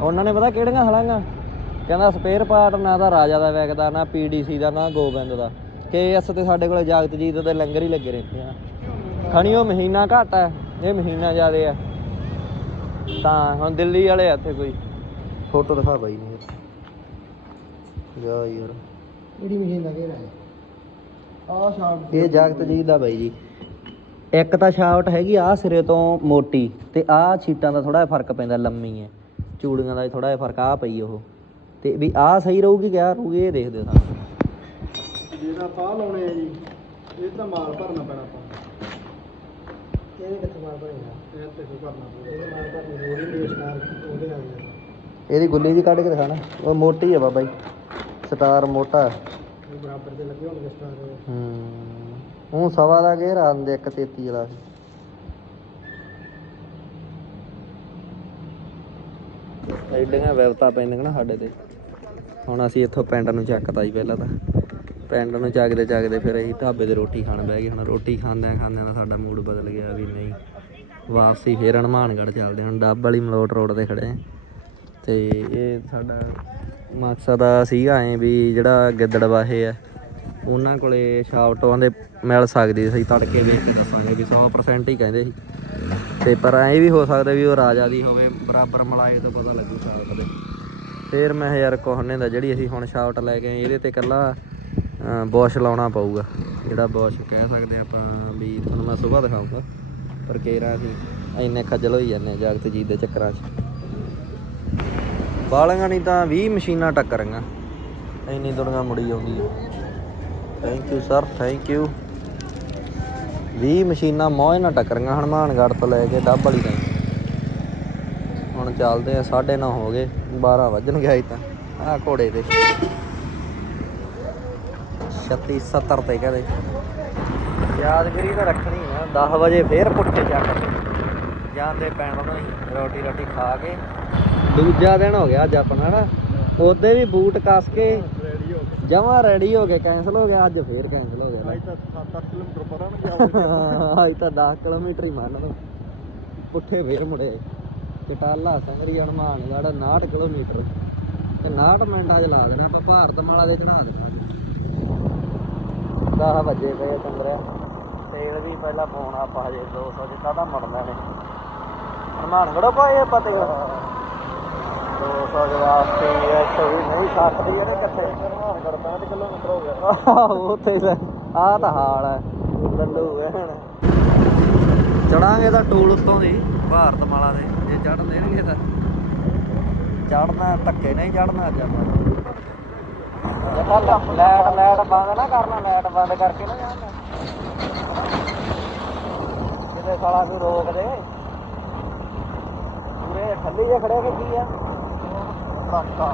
Speaker 1: ਉਹਨਾਂ ਨੇ ਪਤਾ ਕਿਹੜੀਆਂ ਹਲਾਂਗਾ ਕਹਿੰਦਾ ਸਪੇਅਰ ਪਾਰਟ ਨਾ ਤਾਂ ਰਾਜਾ ਦਾ ਵਿਕਦਾ ਨਾ ਪੀਡੀਸੀ ਦਾ, ਨਾ ਗੋਬਿੰਦ ਦਾ। ਕੇਐਸ ਤੇ ਸਾਡੇ ਕੋਲੇ ਜਗਤਜੀਤ ਦੇ ਲੰਗਰ ਹੀ ਲੱਗੇ ਰਹਿੰਦੇ ਆ। ਖਣੀਓ ਮਹੀਨਾ ਘੱਟ ਆ, ਇਹ ਮਹੀਨਾ ਜ਼ਿਆਦੇ ਆ। ਤਾਂ ਹੁਣ ਦਿੱਲੀ ਵਾਲੇ ਆ ਇੱਥੇ ਕੋਈ। ਫੋਟੋ ਦਿਖਾ ਬਾਈ ਨੇ। ਜਾ ਯਾਰ।
Speaker 2: ਕਿਹੜੀ ਮਸ਼ੀਨ ਦਾ ਘੇਰਾ ਹੈ? ਆ ਸ਼ਾਫਟ
Speaker 1: ਇਹ ਜਗਤਜੀਤ ਦਾ ਬਾਈ ਜੀ। ਇੱਕ ਤਾਂ ਸ਼ਾਫਟ ਹੈਗੀ ਆ ਸਿਰੇ ਤੋਂ ਮੋਟੀ ਤੇ ਆਹ ਛੀਟਾਂ ਦਾ ਥੋੜਾ ਜਿਹਾ ਫ਼ਰਕ ਪੈਂਦਾ ਲੰਮੀ ਹੈ। ਚੂੜੀਆਂ ਦਾ ਥੋੜਾ ਜਿਹਾ ਫ਼ਰਕ ਆ ਪਈ ਉਹ। ਤੇ ਵੀ ਆਹ ਸਹੀ ਰਹੂਗੀ ਕਿ ਆਹ ਰਹੂਗੀ ਇਹ ਦੇਖਦੇ ਸਾਨੂੰ
Speaker 2: ਜਿਹੜਾ ਪਾ ਲਾਉਣੇ ਆ ਜੀ ਇਹ ਤਾਂ ਮਾਲ ਭਰਨਾ ਪੈਣਾ ਆਪਾਂ ਇਹ ਤੇ ਇਹਦੇ ਸਟਾਰ ਉਹਦੇ ਆ। ਗਿਆ
Speaker 1: ਗੁੱਲੀ ਵੀ ਕੱਢ ਕੇ ਦਿਖਾਣਾ ਉਹ ਮੋਟੀ ਹੈ ਬਾਬਾ ਜੀ। ਸਟਾਰ ਮੋਟਾ।
Speaker 2: ਇਹ ਬਰਾਬਰ ਤੇ ਲੱਗੇ ਹੋਣਗੇ ਸਟਾਰ
Speaker 1: ਹੂੰ। ਉਹ ਸਵਾ ਦਾ ਗੇਰ ਆਂਦੇ ਇੱਕ 33 ਵਾਲਾ। ਸੀ ਐਡੀਆਂ ਵਿਵਤਾ ਪੈਂਦੀਆਂ ਨਾ ਸਾਡੇ ਤੇ। ਹੁਣ ਅਸੀਂ ਇੱਥੋਂ ਪਿੰਡ ਨੂੰ ਚੱਕਤਾ ਜੀ ਪਹਿਲਾਂ ਤਾਂ। ਪਿੰਡ ਨੂੰ ਚੱਕਦੇ ਚੱਕਦੇ ਫਿਰ ਅਸੀਂ ਢਾਬੇ ਤੇ ਰੋਟੀ ਖਾਣ ਬਹਿ ਗਏ। ਹੁਣ ਰੋਟੀ ਖਾਂਦਿਆਂ ਖਾਂਦਿਆਂ ਦਾ ਸਾਡਾ ਮੂਡ ਬਦਲ ਗਿਆ ਵੀ ਨਹੀਂ। ਵਾਪਸੀ ਫੇਰ ਹਨੂਮਾਨਗੜ੍ਹ ਚੱਲਦੇ ਹੁਣ ਡੱਬ ਵਾਲੀ ਮਲੋਟ ਰੋਡ ਤੇ ਖੜੇ ਆਂ। ਤੇ ਇਹ ਸਾਡਾ ਮਕਸਦ ਸੀਗਾ ਐ ਵੀ ਜਿਹੜਾ ਗਿੱਦੜਵਾਹੇ ਆ, ਉਹਨਾਂ ਕੋਲੇ ਸ਼ਾਫਟਾਂ ਦੇ ਮਿਲ ਸਕਦੀ ਸੀ। ਤੜਕੇ ਵੇਖ ਕੇ ਦੱਸਾਂਗੇ ਵੀ 100% ਹੀ ਕਹਿੰਦੇ ਸੀ। ਤੇ ਪਰ ਐ ਵੀ ਹੋ ਸਕਦਾ ਵੀ ਉਹ ਰਾਜਾ ਦੀ ਹੋਵੇ, ਬਰਾਬਰ ਮਲਾਏ ਤੋਂ ਪਤਾ ਲੱਗੂ ਸ਼ਾਪਟ ਦੇ ਫੇਰ ਮੈਂ ਯਾਰ ਕੋਹਨੇ ਦਾ ਜਿਹੜੀ ਅਸੀਂ ਹੁਣ ਸ਼ਾਫਟ ਲੈ ਕੇ ਆਏ, ਇਹਦੇ ਤੇ ਕੱਲਾ ਬੋਸ਼ ਲਾਉਣਾ ਪਊਗਾ। ਜਿਹੜਾ ਬੋਸ਼ ਕਹਿ ਸਕਦੇ ਆਪਾਂ ਵੀ ਤੁਹਾਨੂੰ ਮੈਂ ਸਵੇਰ ਦਿਖਾਉਂਗਾ। ਪਰ ਕੇਰਾ ਅਸੀਂ ਇੰਨੇ ਖੱਜਲ ਹੋਈ ਜਾਂਦੇ ਜਾਗਤ ਜਗਤਜੀਤ ਦੇ ਚੱਕਰਾਂ 'ਚ। ਬਾਲਾਂਗਾ ਨਹੀਂ ਤਾਂ 20 ਮਸ਼ੀਨਾਂ ਟੱਕਰਾਂਗਾ ਇੰਨੀ ਦੁਨੀਆ ਮੁੜੀ ਆਉਂਦੀ ਹੈ thank you sir thank you 20 ਮਸ਼ੀਨਾਂ ਮੌਜ ਨਾਲ ਟੱਕਰੀਆਂ ਹਨੂਮਾਨਗੜ੍ਹ ਤੋਂ ਲੈ ਕੇ ਡੱਬ ਵਾਲੀ ਤਾਈਂ। ਹੁਣ ਚੱਲਦੇ ਆ 9:30 ਹੋ ਗਏ 12 ਵੱਜਣ ਗਿਆ ਤਾਂ। ਆਹ ਘੋੜੇ ਤੇ। 36 70 ਤੇ ਕਹਦੇ। ਯਾਦਗਰੀ ਤਾਂ ਰੱਖਣੀ ਆ। 10 ਵਜੇ ਫੇਰ ਪੁੱਠੇ ਚੱਕ ਜਾਂਦੇ ਪੈਣ ਉਹਨਾਂ ਹੀ ਰੋਟੀ ਰੋਟੀ ਖਾ ਕੇ। ਦੂਜਾ ਦਿਨ ਹੋ ਗਿਆ ਅੱਜ ਆਪਣਾ ਨਾ। ਉਹਦੇ ਵੀ ਬੂਟ ਕੱਸ ਕੇ
Speaker 2: ਗਿਆ
Speaker 1: ਜਮਾ ਰੈਡੀ ਹੋ ਕੇ ਕੈਨਸਲ ਹੋ ਗਿਆ ਅੱਜ ਫੇਰ ਕੈਨਸਲ ਹੋ ਗਿਆ
Speaker 2: ਅੱਜ ਤਾਂ 7-8 ਕਿਲੋਮੀਟਰ ਪਰਾਂਗੇ
Speaker 1: ਹਾਂ, ਅੱਜ ਤਾਂ 10 ਕਿਲੋਮੀਟਰ ਹੀ ਮੰਨ ਲਓ। ਪੁੱਠੇ ਫੇਰ ਮੁੜੇ। ਕਟਾਲਾ ਸੰਗਰੀ ਹਨੂਮਾਨਗੜ੍ਹ 59 ਕਿਲੋਮੀਟਰ। ਤੇ 59 ਮਿੰਟਾਂ 'ਚ ਲਾ ਦੇਣਾ ਆਪਾਂ ਭਾਰਤ ਮਾਲਾ ਦੇ ਚੜਾ ਦੇਣਾ 10 ਵਜੇ ਪਏ ਪੰਦਰਾ। ਤੇਲ ਵੀ ਪਹਿਲਾਂ ਪਾਉਣਾ ਆਪਾਂ ਹਜੇ 200 ਜਿੱਦਾਂ ਦਾ ਮੁੜਨਾ ਨੇ ਹਨੂਮਾਨਗੜ੍ਹ ਪਾਏ ਆਪਾਂ ਤੇਲ 200 ਦੇ ਵਾਸਤੇ ਇੱਥੇ ਵੀ ਨਹੀਂ ਸਕਦੀ ਇਹਨੇ ਕਿੱਥੇ
Speaker 2: ਹਨੂਮਾਨਗੜ੍ਹ 65 ਕਿਲੋਮੀਟਰ ਹੋ ਗਿਆ।
Speaker 1: ਉੱਥੇ ਲੈ ਆਹ ਤਾਂ ਹਾਲ ਹੈ ਲੱਲੂ ਐਨ ਚੜਾਂਗੇ ਤਾਂ ਟੂਲ ਉੱਤੋਂ ਦੀ ਭਾਰਤ ਮਾਲਾ ਦੇ। ਜੇ ਚੜ ਦੇਣਗੇ ਤਾਂ। ਚੜਨਾ ਧੱਕੇ ਨਹੀਂ ਚੜਨਾ ਅੱਜ ਆਪਾਂ। ਲੈਟ ਲੈਟ ਬੰਦ ਨਾ ਕਰਨਾ ਲੈਟ ਬੰਦ ਕਰਕੇ ਨਾ ਜਾਣਾ ਕਿਤੇ ਸਾਲਾ ਕੋਈ ਰੋਕ ਦੇ ਪੂਰੇ ਥੱਲੇ ਜੇ ਖੜੇ ਕਿ ਕੀ ਆ ਕਾਕਾ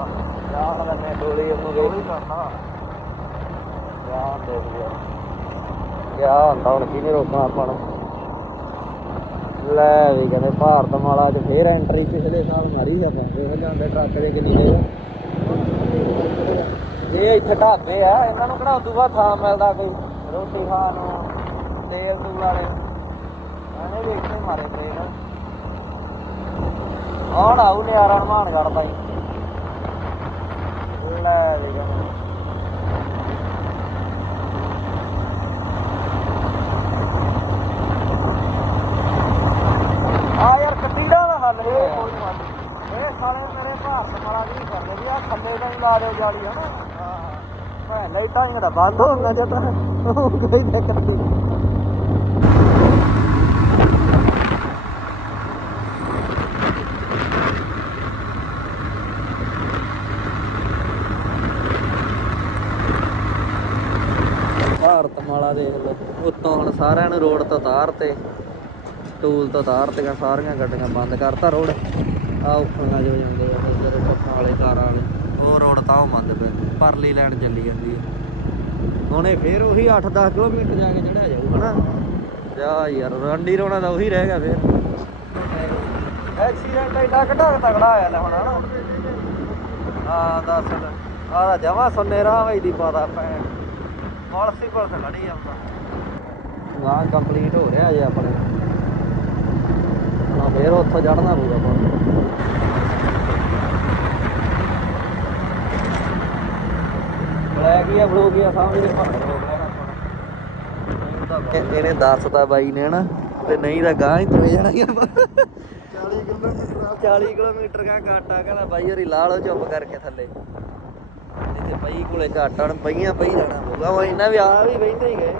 Speaker 1: ਯਾਰ ਲੈਣੇ ਡੋਲੀ ਉਹਨੂੰ ਗੋਲੀ ਕਰਨਾ ਯਾਰ ਦੇਖ ਲਿਆ ਕਿਆ ਹੁੰਦਾ ਹੁਣ ਕਿਹਨੇ ਰੋਕਣਾ ਆਪਾਂ ਨੂੰ ਲੈ ਵੀ ਕਹਿੰਦੇ ਭਾਰਤ ਮਾਲਾ ਚ ਫੇਰ ਐਂਟਰੀ ਪਿਛਲੇ ਸਾਲ ਮਾਰੀ ਸੀ ਦੇਖ ਜਾਂਦੇ ਟਰੱਕ ਦੇ ਕਿੰਨੀ ਦੇ। ਇਹ ਇੱਥੇ ਢਾਬੇ ਆ, ਇਹਨਾਂ ਨੂੰ ਕਿਹੜਾ ਉਦੋਂ ਬਾਅਦ ਥਾਂ ਮਿਲਦਾ ਕੋਈ? ਰੋਟੀ ਖਾਣ ਨੂੰ, ਤੇਲ ਤੂਲ ਵਾਲੇ। ਇਹਨੇ ਵੀ ਇੱਥੇ ਮਾਰੇ ਟ੍ਰੇਨ ਆਉਣ ਆਉ ਨਿਆਰਾ ਹਮਾਨ ਕਰਦਾ ਲੈ ਵੀ ਆ ਯਾਰ ਕੱਟੀੜਾ ਦਾ ਹੱਲ ਇਹ ਕੋਈ ਮਤ ਇਹ ਸਾਲੇ ਮੇਰੇ ਭਾਰਤ ਮਾਰਾ ਨਹੀਂ ਕਰਦੇ ਵੀ ਆ, ਥੱਲੇ ਦਾ ਹੀ ਲਾ ਦਿਓ ਜਾਲੀ, ਹਨਾ? ਹਾਂ ਲਾਈਟਾਂ ਹੀ ਬੰਦ ਹੋਣਾ ਜੇ ਤਾਂ। ਕੋਈ ਦਿੱਕਤ ਨਹੀਂ ਭਾਰਤ ਮਾਲਾ ਦੇਖ ਲਓ। ਉੱਤੋਂ ਹੁਣ ਸਾਰਿਆਂ ਨੂੰ ਰੋਡ ਤੋਂ ਤਾਰ ਤੇ, ਟੂਲ ਤੋਂ ਉਤਾਰਤੀਆਂ ਸਾਰੀਆਂ ਗੱਡੀਆਂ ਬੰਦ ਕਰਤਾ ਰੋਡ। ਆ ਉੱਪਰ ਜੋ ਜਾਂਦੇ ਆ, ਇੱਧਰ ਟੱਪਾਂ ਵਾਲੇ, ਕਾਰਾਂ ਵਾਲੇ। ਉਹ ਰੋਡ ਤਾਂ ਉਹ ਬੰਦ ਪਏ ਪਰਲੀ ਲੈਣ ਚੱਲੀ ਜਾਂਦੀ ਹੈ ਹੁਣੇ ਫੇਰ ਉਹੀ 8-10 ਕਿਲੋਮੀਟਰ ਜਾ ਕੇ ਚੜਿਆ ਜਾਊ ਹਨਾ? ਜਾ ਯਾਰ ਰੰਡੀ ਰੋਣਾ ਦਾ ਉਹੀ ਰਹਿ ਗਿਆ ਫੇਰ। ਐਕਸੀਡੈਂਟ ਇੰਨਾ ਘਟਾ ਤਗੜਾ ਆਇਆ ਲੈ ਹੁਣ ਹਨਾ? ਹਾਂ ਦੱਸ। ਆਹ ਤਾਂ ਜਮਾ ਸੁੰਨੇ ਰਾਹ ਵਈ ਦੀ ਪਾਦਾ ਭੈਣ ਪਾਲਿਸੀ ਪਰ ਖੜੀ ਆਪਾਂ ਗਾਂ ਕੰਪਲੀਟ ਹੋ ਰਿਹਾ ਜੇ ਆਪਣੇ। ਹੁਣ ਫੇਰ ਉੱਥੋਂ ਚੜਨਾ ਪਊਗਾ ਆਪਾਂ ਹੀ ਆ ਆ ਸਾਹਮਣੇ ਹੋ ਇਹਨੇ ਦੱਸਤਾ ਬਾਈ ਨੇ ਨਾ ਤੇ ਨਹੀਂ ਤਾਂ ਗਾਂ ਹੀ ਤੁਰੇ ਜਾਣਾ ਹੀ ਆਪਾਂ।
Speaker 2: 40 ਕਿਲੋਮੀਟਰ
Speaker 1: 40 ਕਿਲੋਮੀਟਰ ਕਾ ਘਾਟਾ ਕਹਿੰਦਾ ਬਾਈ ਹਰੀ ਲਾ ਲਓ ਚੁੱਪ ਕਰਕੇ ਥੱਲੇ। ਇੱਥੇ ਪਈ ਕੋਲੇ ਘਾਟਾ ਹੁਣ ਪਈਆਂ ਪਈ ਜਾਣਾ ਪਊਗਾ। ਉਹ ਇਹਨਾਂ ਵੀ ਆ ਵੀ ਬਹਿੰਦੇ ਹੀ ਗਏ।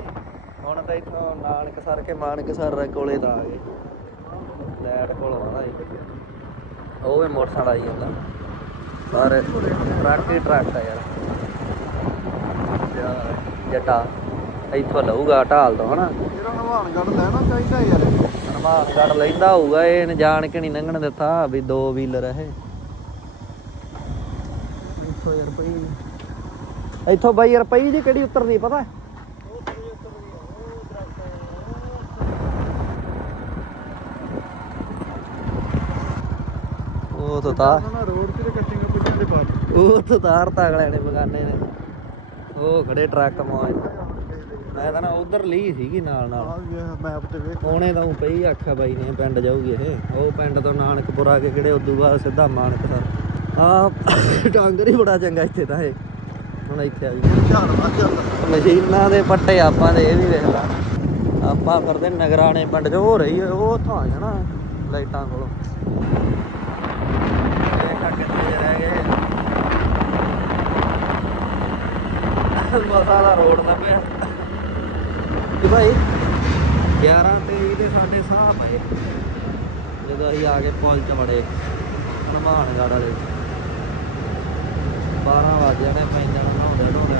Speaker 1: ਹੁਣ ਤਾਂ ਇੱਥੋਂ ਨਾਨਕ ਸਰ ਕੇ ਮਾਨਕ ਸਰ ਕੋਲੇ ਤਾਂ ਆ ਗਏ। ਲੈਟ ਕੋਲ ਆਉਂਦਾ ਜੀ ਉਹ ਵੀ ਮੋਟਰਸਾਈਕਲ ਆਈ ਜਾਂਦਾ। ਸਾਰੇ ਟਰੱਕ ਹੀ ਟਰੱਕ ਆ ਯਾਰ ਯਾਰ। ਜੱਟਾ। ਇੱਥੋਂ ਲਊਗਾ ਢਾਲ ਤੋਂ ਹਨਾ?
Speaker 2: ਜਿਹੜਾ ਹਵਾਨਗੜ ਲੈਣਾ ਚਾਹੀਦਾ ਯਾਰ
Speaker 1: ਹਨੂਮਾਨਗੜ੍ਹ ਲੈਂਦਾ ਹੋਊਗਾ ਇਹ ਇਹਨੇ ਜਾਣ ਕੇ ਨਹੀਂ ਲੰਘਣ ਦਿੱਤਾ ਵੀ ਦੋ ਵੀਲਰ ਇਹ। ਇੱਥੋਂ ਯਾਰ ਪਈ ਇੱਥੋਂ ਬਾਈ ਯਾਰ ਪਈ ਜੀ ਕਿਹੜੀ ਉਤਰਦੀ ਪਤਾ? ਉਹ ਤਾਂ ਤਾ
Speaker 2: ਨਾ ਰੋਡ ਤੇ ਕੱਟਿੰਗ ਪੁੱਛਣ ਦੇ ਬਾਅਦ
Speaker 1: ਉਹ ਤਾਂ ਤਾਰਤਾ ਅਗਲੇ ਨੇ ਬਗਾਨੇ ਨੇ। ਉਹ ਖੜੇ ਟਰੱਕ ਮੌਜ ਮੈਂ ਤਾਂ ਨਾ ਉਧਰ ਲਈ ਸੀਗੀ ਨਾਲ ਨਾਲ।
Speaker 2: ਮੈਪ ਤੇ ਵੇਖ
Speaker 1: ਉਹਨੇ ਤਾਂ ਊਂ ਪਈ ਆਖਿਆ ਬਾਈ ਨੇ ਪਿੰਡ ਜਾਊਗੀ ਇਹ। ਉਹ ਪਿੰਡ ਤੋਂ ਨਾਨਕਪੁਰ ਕੇ ਕਿਹੜੇ ਉਦੋਂ ਬਾਅਦ ਸਿੱਧਾ ਮਾਨਕਸਰ। ਆ ਡਾਂਗਰ ਹੀ ਬੜਾ ਚੰਗਾ ਇੱਥੇ ਤਾਂ ਇਹ। ਹੁਣ ਇੱਥੇ ਆ ਗਈ ਮਸ਼ੀਨਾਂ ਦੇ ਪੱਟੇ ਆਪਾਂ ਦੇ ਇਹ ਵੀ ਵੇਖ ਲਾ। ਆਪਾਂ ਫਿਰਦੇ ਨਗਰਾਣੇ ਪਿੰਡ 'ਚ ਹੋ ਰਹੀ ਹੈ ਉਹ ਉੱਥੋਂ ਆ ਜਾਣਾ ਲਾਈਟਾਂ ਕੋਲੋਂ ਦੇਖ ਆ ਕਿੱਥੇ ਜਿਹੇ ਰਹਿ ਗਏ ਮਸਾ ਦਾ ਰੋਡ ਲੱਭਿਆ ਪਿਆ। ਜੀ ਭਾਈ 11 23 ਦੇ ਸਾਡੇ ਸਾਹ ਪਏ। ਜਦੋਂ ਅਸੀਂ ਆ ਕੇ ਪੁਲ 'ਚ ਵੜੇ, ਹਨੂਮਾਨਗੜ੍ਹ ਵਾਲੇ। 12 ਵਜੇ ਨੇ ਪੈਂਦੇ ਨਹਾਉਂਦੇ ਨਹਾਉਂਦੇ।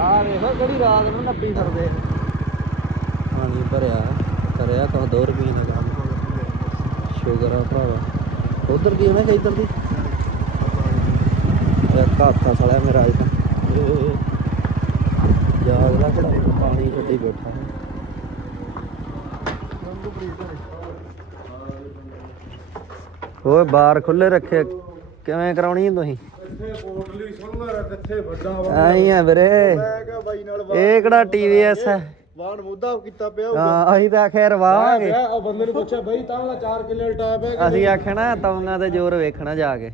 Speaker 1: ਆ ਵੇਖੋ ਕਿਹੜੀ ਰਾਤ ਨੂੰ ਨੱਪੀ ਫਿਰਦੇ। ਪਾਣੀ ਭਰਿਆ, ਕਰਿਆ ਕਹ 2 ਰੁਪਏ ਦਾ। ਸ਼ੁਗਰ ਆ ਭਰਾਵਾ। ਉਧਰ ਦੀ ਮੈਂ ਇੱਧਰ ਦੀ? ਇੱਕ ਹੱਥਾ ਸੜਿਆ ਮੇਰਾ ਅੱਜ ਤਾਂ। ਜਾਗ ਲਾ ਖੜਾ ਪਾਣੀ ਛੱਡੀ ਬੈਠਾ। ਓਏ ਬਾਰ ਖੁੱਲੇ ਰੱਖੇ ਕਿਵੇਂ ਕਰਾਉਣੀ ਤੁਸੀਂ?
Speaker 2: ਕਿੱਥੇ ਕੋਟਲੀ ਸੁਣਨਾ ਕਿੱਥੇ ਵੱਡਾ
Speaker 1: ਆਈ ਆ ਵੀਰੇ।
Speaker 2: ਮੈਂ ਕਿਹਾ ਬਾਈ ਨਾਲ
Speaker 1: ਇਹ ਕਿਹੜਾ ਟੀਵੀਐਸ ਹੈ
Speaker 2: ਵਾਹਣ ਮੁੱਦਾ ਕੀਤਾ ਪਿਆ
Speaker 1: ਹਾਂ ਅਸੀਂ ਤਾਂ ਆਖਿਆ ਰਵਾਵਾਂਗੇ
Speaker 2: ਉਹ ਬੰਦੇ ਨੂੰ ਪੁੱਛਿਆ ਬਈ ਤਾਂ ਵਾਲਾ 4 ਕਿੱਲੇ ਟਾਇਪ ਹੈ
Speaker 1: ਅਸੀਂ ਆਖਿਆ ਨਾ ਤੌਂਗਾ ਤੇ ਜ਼ੋਰ ਵੇਖਣਾ ਜਾ ਕੇ।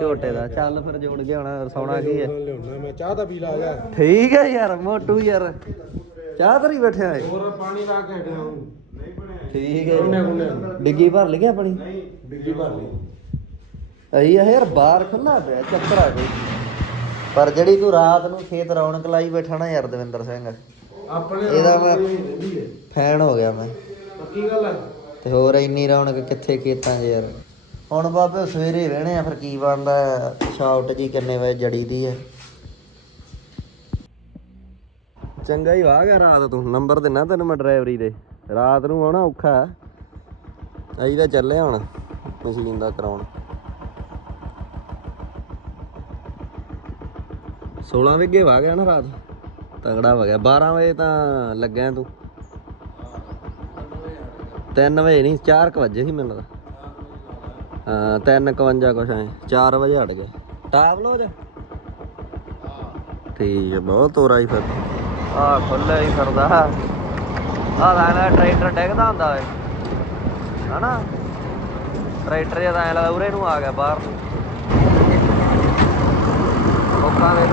Speaker 1: ਝੋਟੇ ਦਾ। ਚੱਲ ਫਿਰ ਜੋੜ ਕੇ ਹੁਣ ਰਸੌਣਾ ਕੀ ਹੈ?
Speaker 2: ਲਿਆਉਣਾ ਮੈਂ ਚਾਹ ਦਾ ਪੀ ਲਾ ਗਿਆ
Speaker 1: ਠੀਕ ਹੈ ਯਾਰ ਮੋਟੂ ਯਾਰ। ਚਾਹ ਤਰੀ ਬੈਠਿਆ ਹੈ
Speaker 2: ਹੋਰ ਪਾਣੀ ਲਾ ਕੇ ਹਟਿਆ ਹੂੰ ਨਹੀਂ ਬਣਿਆ
Speaker 1: ਠੀਕ ਹੈ।
Speaker 2: ਉਹਨੇ
Speaker 1: ਜੀ।
Speaker 2: ਉਹਨੇ
Speaker 1: ਡਿੱਗੀ ਭਰ ਲਈ ਆਪਣੀ?
Speaker 2: ਨਹੀਂ ਡਿੱਗੀ ਭਰ ਲਈ।
Speaker 1: ਅਈ ਆ ਯਾਰ ਬਾਹਰ ਖੁੱਲਾ ਪਿਆ ਚੱਕਰ ਆ ਗਈ ਪਰ ਜਿਹੜੀ ਤੂੰ ਰਾਤ ਨੂੰ ਖੇਤ ਰੌਣਕ ਲਾਈ ਬੈਠਾ ਨਾ ਯਾਰ ਦਵਿੰਦਰ ਸਿੰਘ।
Speaker 2: ਆਪਣੇ
Speaker 1: ਇਹਦਾ ਮੈਂ- ਫੈਨ ਹੋ ਗਿਆ ਮੈਂ।
Speaker 2: ਪੱਕੀ ਗੱਲ ਹੈ
Speaker 1: ਤੇ ਹੋਰ ਇੰਨੀ ਰੌਣਕ ਕਿੱਥੇ ਖੇਤਾਂ 'ਚ ਯਾਰ। ਹੁਣ ਬਾਬੇ ਸਵੇਰੇ ਵਹਿਣੇ ਆ ਫਿਰ ਕੀ ਬਣਦਾ ਸ਼ਾਫਟ ਜੀ ਕਿੰਨੇ ਵਜੇ ਜੜੀ ਦੀ ਹੈ ਚੰਗਾ ਹੀ ਗਿਆ ਰਾਤ ਤੂੰ। ਨੰਬਰ ਦਿਨਾ ਤੈਨੂੰ ਮੈਂ ਡਰਾਈਵਰੀ ਦੇ। ਰਾਤ ਨੂੰ ਆਉਣਾ ਔਖਾ। ਅਸੀਂ ਤਾਂ ਚੱਲੇ ਹੁਣ ਮਸ਼ੀਨ ਦਾ ਕਰਾਉਣ। 16 ਵਿਗੇ ਵਾਹ ਗਿਆ ਨਾ ਰਾਤ। ਤਗੜਾ ਹੋ ਗਿਆ। 12 ਵਜੇ ਤਾਂ ਲੱਗਿਆ ਤੂੰ। 3 ਵਜੇ ਨਹੀਂ 4 ਵਜੇ ਸੀ ਮੈਨੂੰ ਲੱਗਦਾ। ਹਾਂ 3:51 ਕੁਛ ਐ 4 ਵਜੇ ਹਟ ਗਏ। ਟਾਪ ਲੋ ਜੇ। ਠੀਕ ਹੈ ਬਹੁਤ ਤੋਰਾ ਹੀ ਫਿਰ ਆ ਖੁੱਲੇ ਹੀ ਫਿਰਦਾ। ਆ ਦਾ ਟਰੈਕਟਰ ਡਿੱਗਦਾ ਹੁੰਦਾ ਓਏ। ਹਨਾ? ਟਰੈਕਟਰ ਜਦ ਐ ਲੱਗਦਾ ਉਰੇ ਨੂੰ ਆ ਗਿਆ ਬਾਹਰ ਨੂੰ। ਲੋਕਾਂ ਦੇ